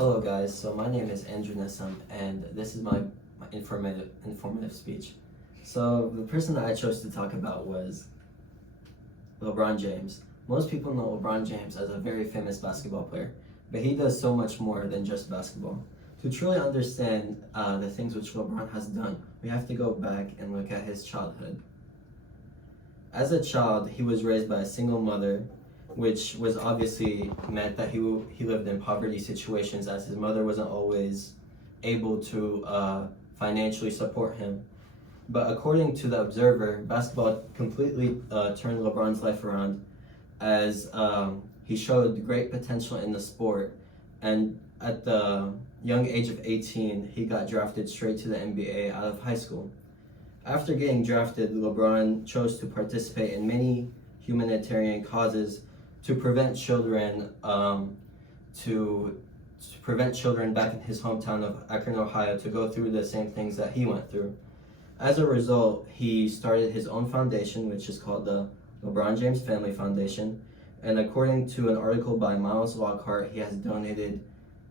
Hello guys, so my name is Andrew Nessam and this is my informative speech. So the person that I chose to talk about was LeBron James. Most people know LeBron James as a very famous basketball player, but he does so much more than just basketball. To truly understand the things which LeBron has done, we have to go back and look at his childhood. As a child, he was raised by a single mother, which was obviously meant that he lived in poverty situations, as his mother wasn't always able to financially support him. But according to the Observer, basketball completely turned LeBron's life around, as he showed great potential in the sport, and at the young age of 18, he got drafted straight to the NBA out of high school. After getting drafted, LeBron chose to participate in many humanitarian causes to prevent children back in his hometown of Akron, Ohio, to go through the same things that he went through. As a result, he started his own foundation, which is called the LeBron James Family Foundation. And according to an article by Miles Lockhart, he has donated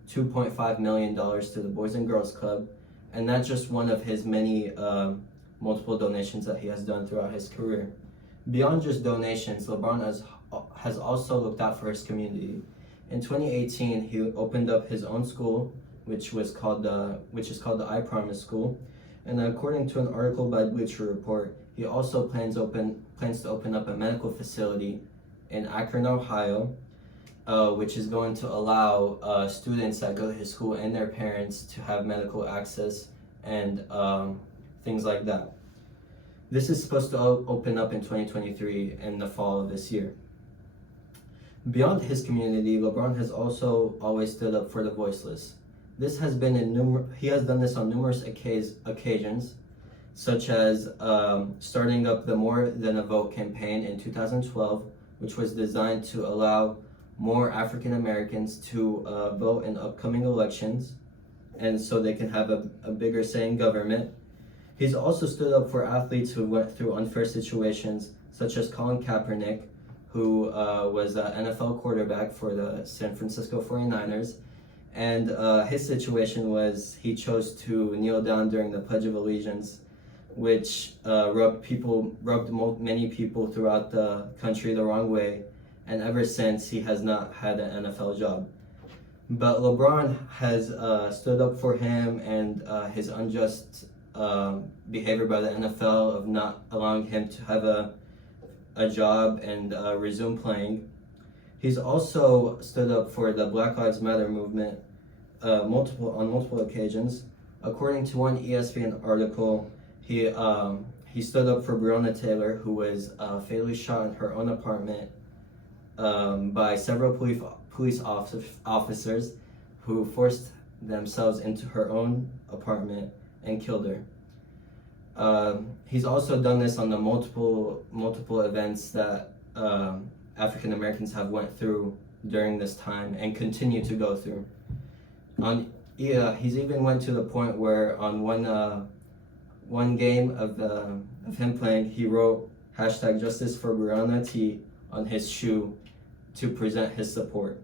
$2.5 million to the Boys and Girls Club. And that's just one of his many multiple donations that he has done throughout his career. Beyond just donations, LeBron has also looked out for his community. In 2018, he opened up his own school, which is called the I Promise School. And according to an article by Bleacher Report, he also plans to open up a medical facility in Akron, Ohio, which is going to allow students that go to his school and their parents to have medical access and things like that. This is supposed to open up in 2023 in the fall of this year. Beyond his community, LeBron has also always stood up for the voiceless. He has done this on numerous occasions, such as starting up the More Than a Vote campaign in 2012, which was designed to allow more African Americans to vote in upcoming elections, and so they can have a bigger say in government. He's also stood up for athletes who went through unfair situations, such as Colin Kaepernick, who was an NFL quarterback for the San Francisco 49ers. And his situation was he chose to kneel down during the Pledge of Allegiance, which rubbed many people throughout the country the wrong way. And ever since, he has not had an NFL job. But LeBron has stood up for him and his unjust behavior by the NFL of not allowing him to have a job and resume playing. He's also stood up for the Black Lives Matter movement on multiple occasions. According to one ESPN article, he stood up for Breonna Taylor, who was fatally shot in her own apartment by several police officers who forced themselves into her own apartment and killed her. He's also done this on the multiple events that African Americans have went through during this time and continue to go through. He's even went to the point where on one game of him playing, he wrote #Justice for Breonna T on his shoe to present his support.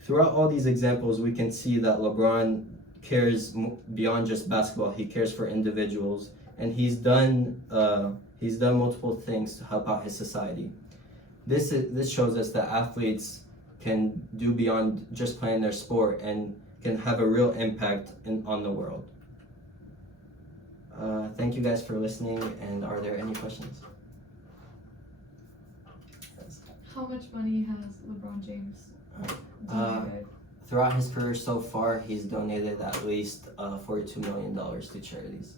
Throughout all these examples, we can see that LeBron cares beyond just basketball. He cares for individuals, and he's done multiple things to help out his society. This shows us that athletes can do beyond just playing their sport and can have a real impact on the world. Thank you guys for listening, and are there any questions? How much money has LeBron James donated? Throughout his career so far, he's donated at least $42 million to charities.